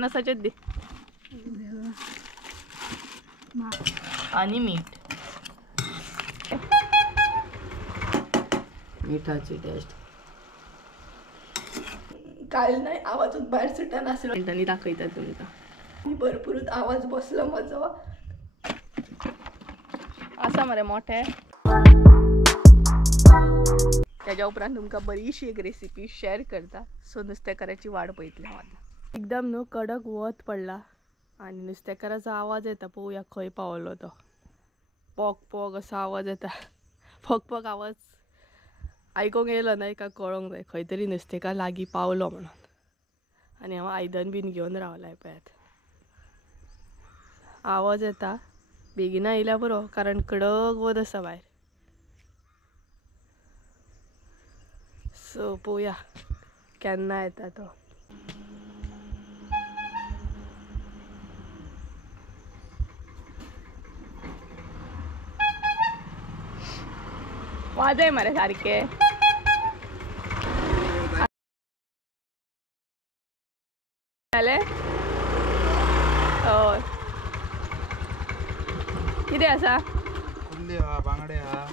50चे दे आणि मीठ. मिठाची टेस्ट काय नाही आवाजच बाहेर सुटा नसेल मिनिटांनी दाखवता तुमका. भरपूर आवाज बसला माझा असा मरे मोठे. त्याच्या उपरांत तुमका बरीचशी एक रेसिपी शेअर करता. सो नुस्तेकाराची वाट पळयतले माझा. एकदम न्हू कडक वत पडला आणि नुस्तेकाराचा आवाज येता. पळोवया खंय पावलो तो. पॉक पॉक असा आवाज येता. पॉक पॉक आवाज ऐकूंक येयलो नाही का कळोंक जाय खंय तरी नुस्तेकार लागीं पावलो म्हणून. आणि हांव आयदन बीन घेवन रावलाय पळयात. आवाज येता बेगिना येयल्या बरो कारण कडक वत आसा भायर. सो पळोवया केन्ना येता तो. वाजय मरे सारखे. किती आसा? कुल्ली हा, बांगडे हा,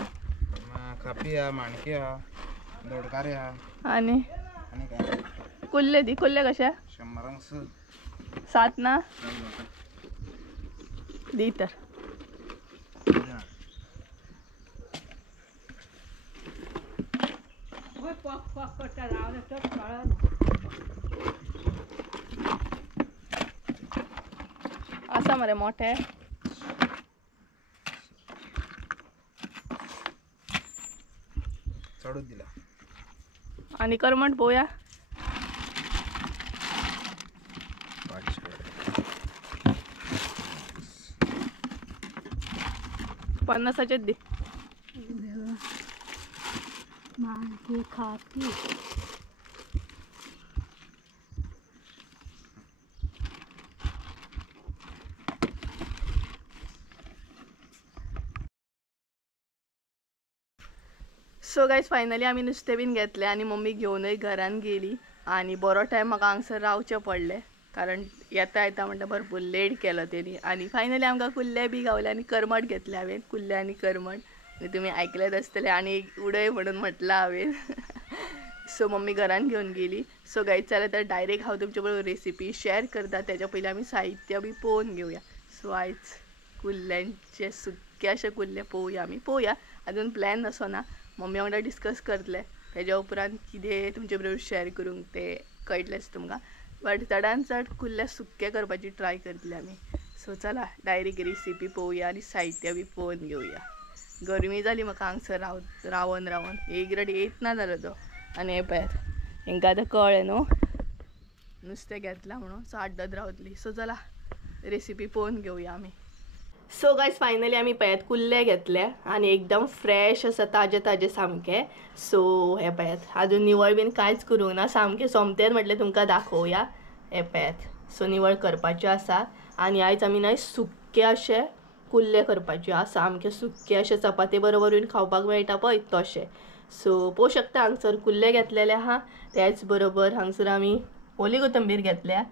खापी हा, माणके हा, दोडकारे हा. आणि काय कुल्ले दी. कुल्ले कशा? 100 7 ना दी तर. असा मरे मोठे. चढूच दिला. आणि करमट पोया 50चे दे माणके खापी. सो गायज फायनली आम्ही नुस्तें बीन घेतले आणि मम्मी घेऊनय घरान गेली. आणि बरो टायम म्हाका हांगसर रावचे पडले कारण येता येता म्हणटा भरपूर लेट केलो तेणी. आणि फायनली आमकां कुल्ले बी गावले आणि करमट घेतले हांवें. कुल्ले आणि करमट आणि तुम्ही ऐकलेच आसतले आणि एक उडय म्हणून म्हटलं हांवें. सो मम्मी घरान घेऊन गेली. सो गायज चला तर डायरेक्ट हांव तुमचे बरोबर रेसिपी शेअर करता. त्याच्या पयलीं आमी साहित्य बी पळोवन घेवया. सो आयज कुल्ल्यांचे सुक्के अशे कुल्ले पळोवया. अजून प्लॅन असो ना. मम्मी वांगडा डिस्कस करतले. त्याच्या उपरांत कितें तुमचे बरोबर शेअर करूंक ते कळटलेच तुमकां. बट चडान चड कुल्ले सुक्के करपाची ट्राय करतले आमी. सो चला डायरेक्ट रेसिपी पळोवया आणि साहित्य बी पळोवन घेवया. गरमी जाली म्हाका हांगसर रावन एक रड येत ना जालो तो. आणि हे पळयात हेंकां आतां कळ्ळें न्हू नुस्तें घेतलां म्हणून. सो आड्डत रावतली. सो चला रेसिपी पळोवन घेवया आमी. सो गायज फायनली आमी पळयात कुल्ले घेतले आणि एकदम फ्रेश आसा ताजे सामके. सो हे पळयात अजून निवळ बीन कांयच करूंक ना. सामके सोमतेर म्हटलें तुमकां दाखोवया. हे पळयात सो निवळ करपाचे आसा. आणि आयज आमी न्हय सुक्के अशे कुल्ले करपाचे आसा. सामके सुक्के अशे चपाती बरोबर बीन खावपाक मेळटा पळय तशे. सो पळोवंक शकता हांगसर कुल्ले घेतलेले आहा. त्याच बरोबर हांगसर आमी ओली कोथंबीर घेतल्या.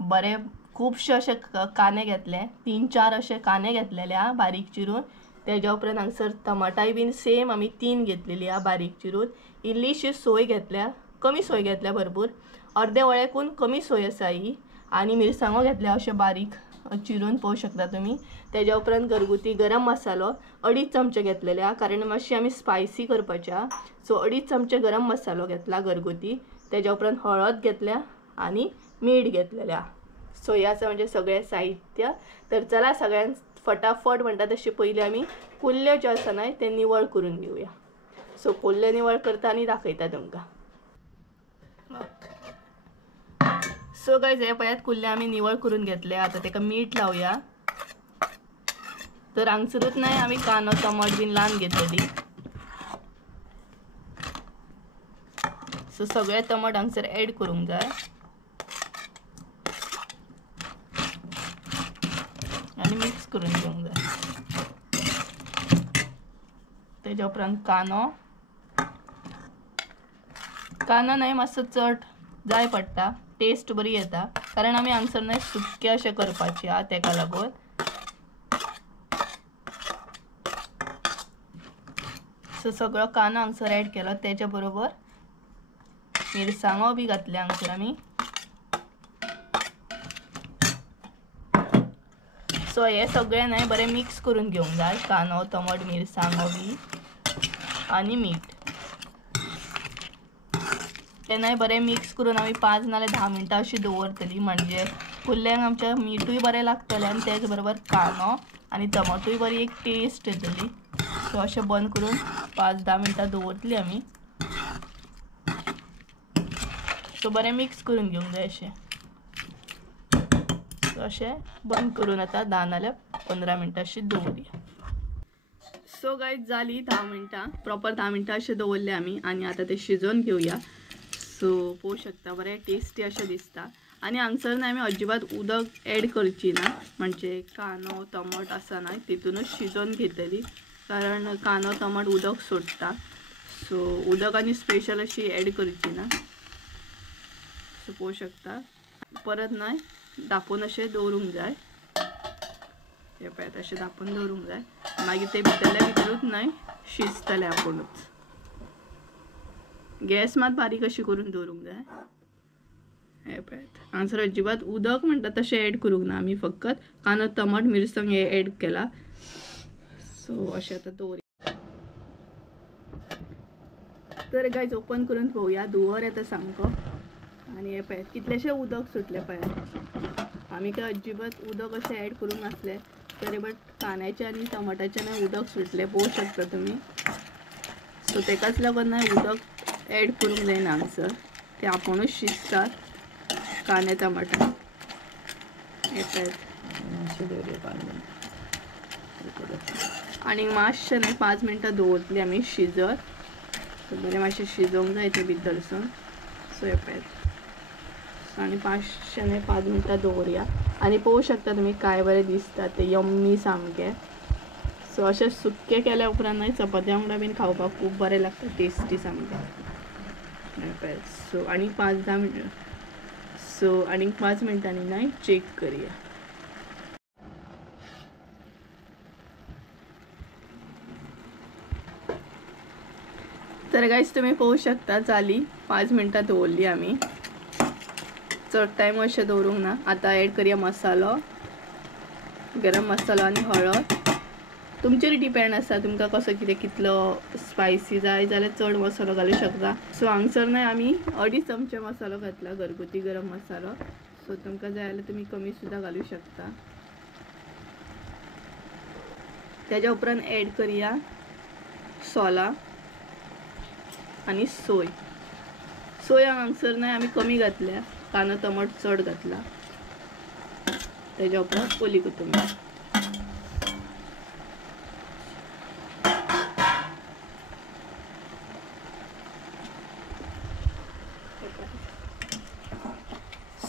बरे खूबशे अशे कांदे घेतले. 3-4 अशे कांदे घेतलेले आहा बारीक चिरून. त्याच्या उपरांत हांगसर टमाटाय बीन सेम आमी 3 घेतलेली आहा बारीक चिरून. इल्लीशी सोय घेतल्या. कमी सोय घेतल्या भरपूर. अर्दे वळेकून कमी सोय आसा ही. आणि मिरसांगो घेतल्या अशे बारीक चिरून पळोवंक शकता तुमी. त्याच्या उपरांत घरगुती गरम मसालो 2.5 चमचे घेतलेले आहा कारण मातशी आमी स्पायसी करपाचे आहा. सो 2.5 चमचे गरम मसालो घेतला घरगुती. त्याच्या उपरांत हळद घेतल्या आणि मीठ घेतलेले आहा. सो हे आसा म्हणजे सगळे साहित्य. तर चला सगळ्यांत फटाफट म्हणटा तशे पयलीं आमी कुल्ले जे आसा न्हय ते निवळ करून घेवया. सो कुल्ले निवळ करता आनी दाखयता तुमकां. सो गायज हे पळयात कुल्ले आमी निवळ करून घेतले. आतां तेका मीठ लावया. तर हांगसरूच न्हय आमी कांदो टमाट बीन लावन घेतलेली. सो सगळे टमाट हांगसर ऍड करूंक जाय. आणि मिक्स करून घेवंक जाय. त्याच्या उपरांत कांदो न्हय मातसो चड जाय पडटा. टेस्ट बरी येता. कारण आमी हांगसर न्हय सुक्के अशें करपाचे हा तेका लागून. सो सगळो कांदो हांगसर ऍड केलो, त्याच्या बरोबर मिरसांगो बी घातले हांगसर आमी. सो हे सगळें न्हय बरें मिक्स करून घेवंक जाय, कांदो टमाट मिरसांगो बी आनी मीठ. हे न्हय बरें मिक्स करून आमी 5 नाल्यार 10 मिनटां अशी दवरतली, म्हणजे कुल्ल्यांक आमच्या मीठूय बरें लागतलें आनी तेच बरोबर कांदो आनी टमाटूय बरी एक टेस्ट येतली. सो अशें बंद करून 5-10 मिनटां दवरतली आमी. सो बरें मिक्स करून घेवंक जाय अशें. सो अशें बंद करून आतां 10 नाल्यार 15 मिनटां अशी दवरया. सो गायज जाली 10 मिनटां, प्रॉपर 10 मिनटां अशें दवरले आमी आनी आतां ते शिजोवन घेवया. सो पळोवंक शकता बरें टेस्टी अशें दिसता. आनी हांगसर न्हय आमी अजिबात उदक ऍड करची ना, म्हणजे कांदो टमाट आसा न्हय तितूनच शिजोवन घेतली, कारण कांदो टमाट उदक सोडटा. सो उदक आनी स्पेशल अशी ऍड करची ना. सो पळोवंक शकता परत न्हय धापून अशें दवरूंक जाय. हे पळय अशें धापून दवरूंक जाय, मागीर ते भितरल्या भितरूच न्हय शिजतले आपुणूच. गॅस मात बारीक अशी करून दवरूंक जाय. हे पळय हांगसर अजिबात उदक म्हणटा तशें ऍड करूंक ना आमी, फकत कांदो टमाट मिरसांग हे ऍड केला. सो अशें आतां दवरया. तर गायज ओपन करून पळोवया, धुंवर येता सामको. आनी हे पळय कितलेशें उदक सुटलें पळय. आमी काय अजिबात उदक अशें ऍड करूंक नासलें, तरी बट कांद्याचें आनी टमाटाचें न्हय उदक सुटलें, पळोवंक शकता तुमी. सो तेकाच लागून न्हय उदक ऍड करूंक जायना हांगसर, ते आपुणूच शिजतात कांदे टमाटा. हे पळय आनी मातशें न्हय 5 मिनटां दवरतली आमी शिजत. सो बरें मातशें शिजोवंक जाय ते भितरसून. सो हे पळय आनी 5 मिनटां दवरया. आनी पळोवंक शकता तुमी काय बरें दिसता ते यम्मी सामकें. सो अशें सुक्के केल्या उपरांत न्हय चपात्या वांगडा बीन खावपाक खूब बरें लागता, टेस्टी सामकें. सो आनी 5-10 मिनटां, सो आनी 5 मिनटांनी न्हय चेक करया. तर गायज तुम्ही पळोवंक शकता जाली 5 मिनटां दवरली आमी, चड टायम अशें दवरूंक ना. आतां ऍड करया मसालो, गरम मसालो आनी हळद. तुमचेर डिपेंड आसा तुमकां कसो कितें कितलो स्पायसी जाय जाल्यार चड मसालो घालूं शकता. सो हांगसर न्हय आमी 2.5 चमचे मसालो घातला, घरगुती गरम मसालो. सो तुमकां जाय जाल्यार तुमी कमी सुद्दां घालूं शकता. तेज्या उपरांत ऍड करया सोला आनी सोय. सोय हांगसर न्हय आमी कमी घातल्या, कांदो टमाट चड घातला. तेज्या उपरांत ओली कोथंबीर.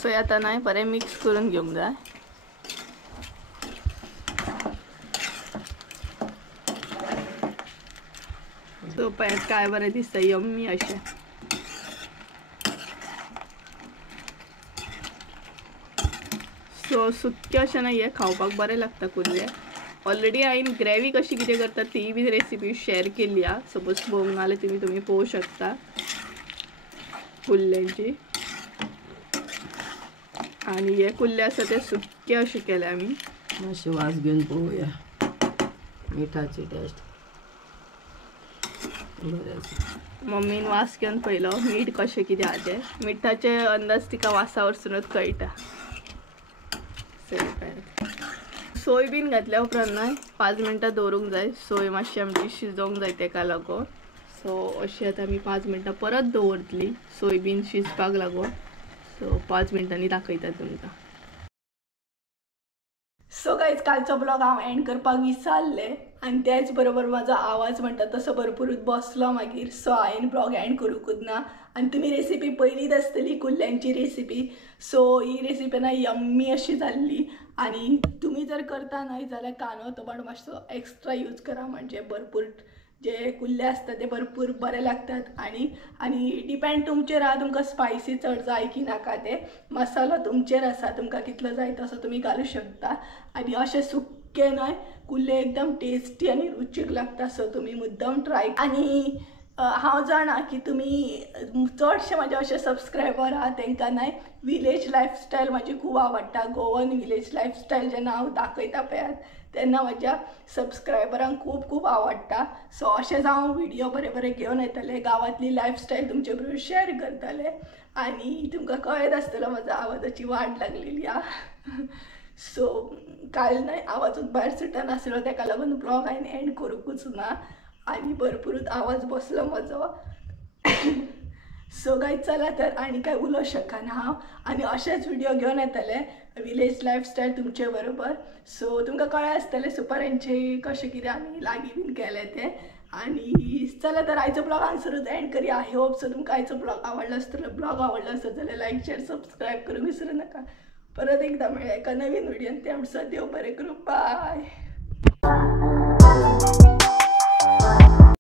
सोय आतां न्हय बरें मिक्स करून घेवंक जाय. सो पळय काय बरें दिसता यम्मी अशें. सो सुक्के अशें न्हय हे खावपाक बरें लागता कुल्ले. ऑलरेडी हांवें ग्रेवी कशी कितें करता ती बी रेसिपी शेअर केली हा, सपोज पळोवंक ना जाल्यार तुम्ही पळोवंक शकता कुल्ल्यांची. आनी हे कुल्ले आसा ते सुक्के अशें केले आमी. मातशें वास घेवन पळोवया मिठाची टेस्ट. मम्मीन वास घेवन पळयलो मीठ कशें कितें आहा तें. मिठाचे अंदाज तिका वासा वरसूनच कळटा. सोय बीन घातल्या उपरांत न्हय 5 मिनटां दवरूंक जाय. सोय मातशी आमची शिजोवंक जाय तेका लागून. सो अशी आतां आमी 5 मिनटां परत दवरतली सोय बीन शिजपाक लागून. सो 5 मिनटांनी दाखयता तुमकां. सो गायज कालचो ब्लॉग हांव एंड करपाक विसरलें आनी त्याच बरोबर म्हाजो आवाज म्हणटा तसो भरपूरूच बसलो मागीर. सो हांवें ब्लॉग एंड करूंकूच ना. आनी तुमी रेसिपी पयलींच आसतली कुल्ल्यांची रेसिपी. सो ही रेसिपी ना यम्मी अशी जाल्ली. आनी तुमी जर करता न्हय जाल्यार कांदो टमाट मातसो एक्स्ट्रा यूज करा, म्हणजे भरपूर जे कुल्ले असतात ते भरपूर बरे लागतात आणि डिपेंड तुमचेर आहा तुमकां स्पायसी चड जाय की नाका ते मसालो तुमचेर आसा तुमकां कितलो जाय तसो तुमी घालूं शकता आणि अशें सुक्के न्हय कुल्ले एकदम टेस्टी आणि रुचीक लागता सो तुमी मुद्दम ट्राय आणि हांव जाणा की तुमी चडशे म्हाजे अशे सबस्क्रायबर आहा तांकां न्हय विलेज लायफस्टायल म्हाजी खूब आवडटा गोवन विलेज लायफस्टायल जेन्ना हांव दाखयता पळयात तेन्ना म्हाज्या सबस्क्रायबरांक खूब खूब आवडटा सो अशेंच हांव व्हिडियो बरे बरे घेवन येतले गांवांतली लायफस्टायल तुमचे बरोबर शेअर करतले आणि तुमकां कळत आसतलो म्हज्या आवाजाची वाट लागलेली आहा सो काल न्हय आवाजूच भायर सुटनासलो ताका लागून ब्लॉग हांवें एंड करूंकूच ना आणि भरपूरच आवाज बसलो म्हजो सो गायज चला तर आणि काय उलोवंक शकना हांव आणि अशेच व्हिडिओ घेवन येतले विलेज लायफस्टायल तुमचे बरोबर सो तुमकां कळ्ळें आसतलें सुपाऱ्यांचे कशें कितें आमी लागीं बीन केलें तें आणि चला तर आयचो ब्लॉग हांगसरूच एंड करूया आय होप सो तुमकां आयचो ब्लॉग आवडलो आसतलो ब्लॉग आवडलो आसत जाल्यार लायक शेअर सबस्क्रायब करूंक विसरूं नाका परत एकदा मेळ्या एका नवीन व्हिडिओन तें म्हणसर देव बरें करूं बाय